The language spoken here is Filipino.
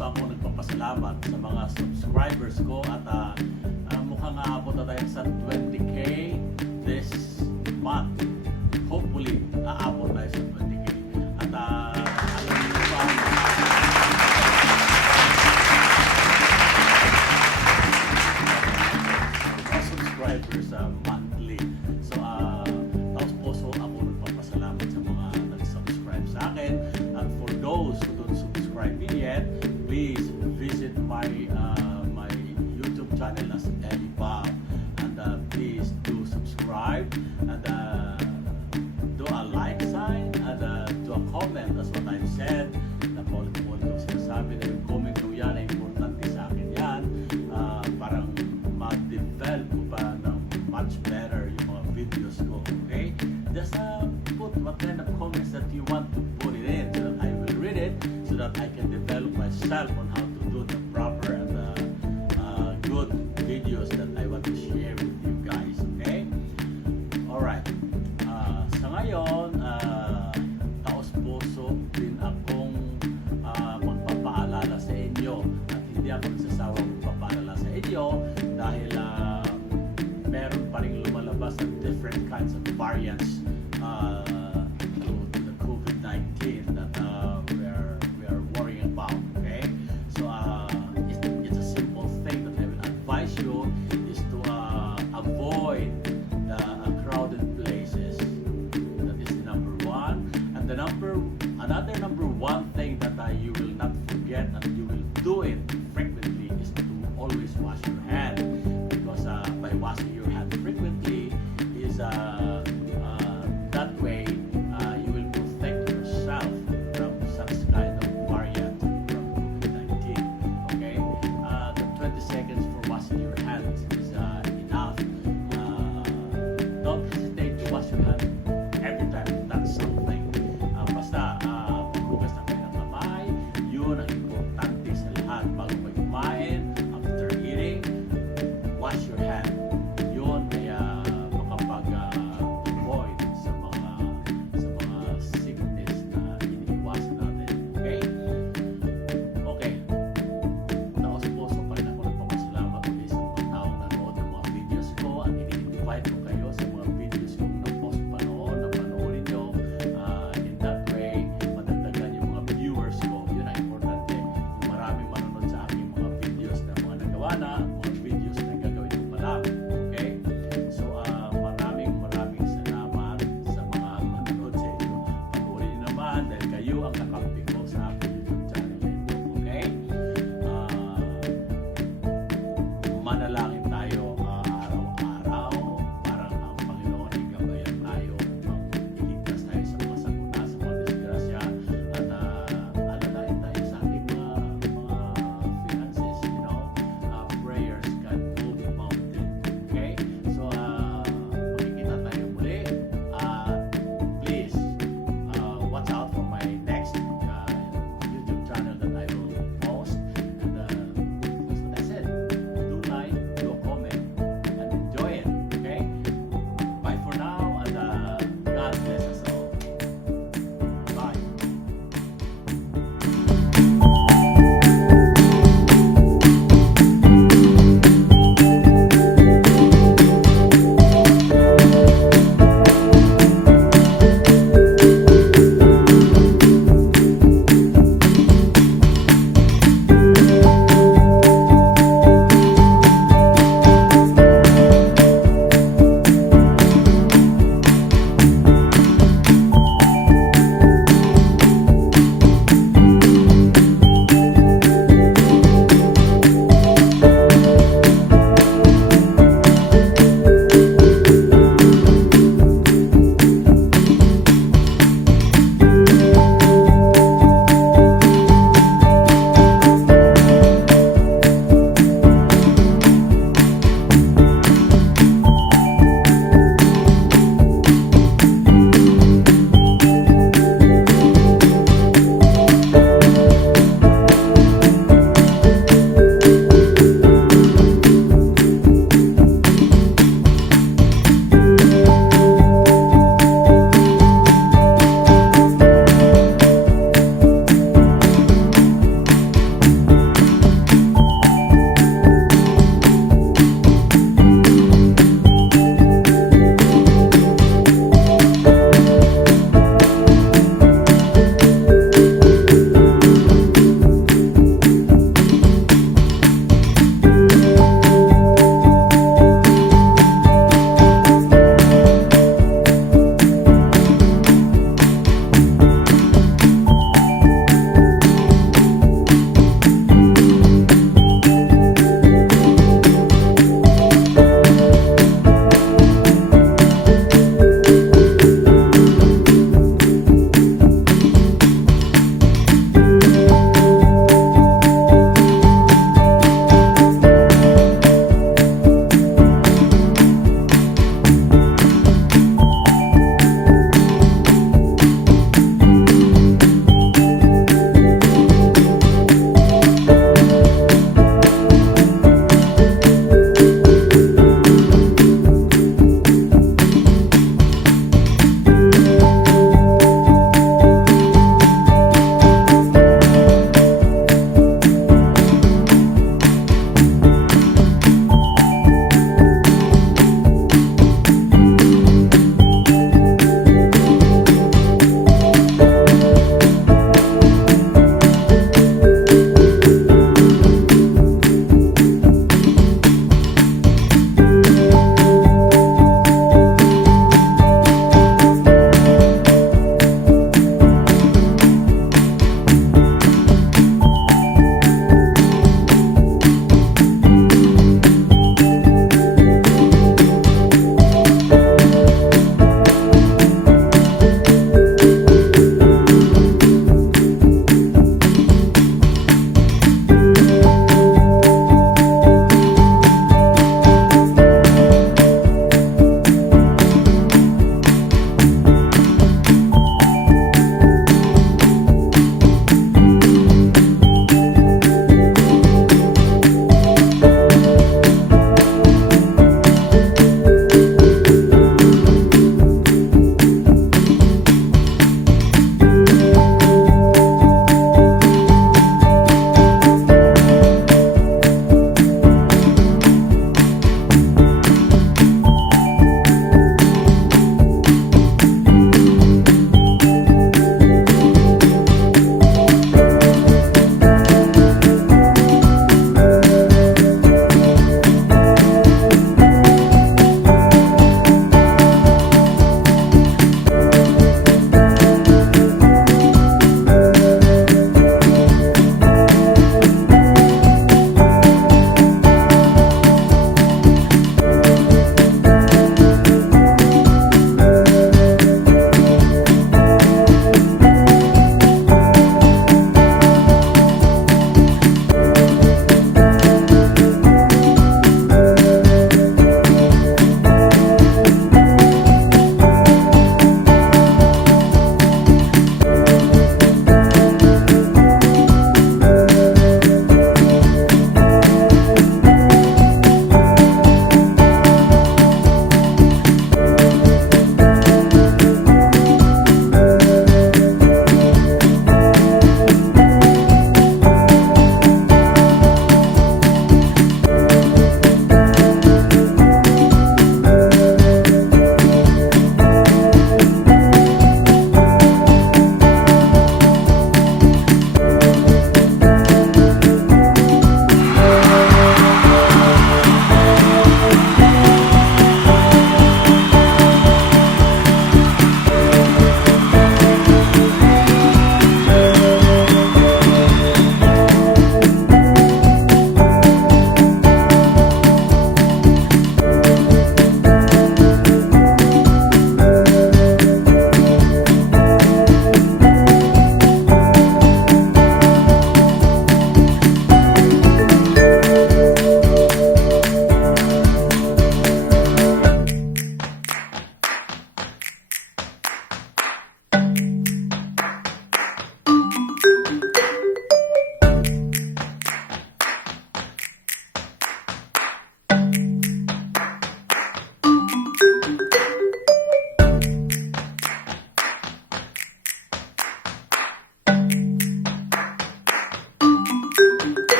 puso ako nagpapasalamat sa mga subscribers ko at mukhang aabot na tayo sa 20k this month. Hopefully, aabot tayo sa 20k. At alam niyo ba, subscribers monthly. So, taos puso ako nagpapasalamat sa mga nag-subscribe sa akin. And for those who don't subscribe me yet, please visit my my YouTube channel as Eli Bob. And please do subscribe and do a like sign and do a comment as what I've said. Napaulit-ulit ko sinasabi na yung comment ko yan ay importante sa akin yan. Parang ma-develop ko pa ng much better yung mga videos ko, okay? Just put what kind of comments that you want to put it in so that I will read it, so that I can develop myself on how to do the proper and good videos that I want to share with you guys, okay? Alright. Sa ngayon, taos puso din akong magpapaalala sa inyo at hindi ako nagsasawang magpapaalala sa inyo dahil meron pa rin lumalabas ng different kinds of variants to the COVID-19 that we are worrying about, okay? So it's a simple thing that I will advise you is to avoid the crowded places. That is the number one. And another number one thing that you will not forget and you will do it frequently is to always wash your hands.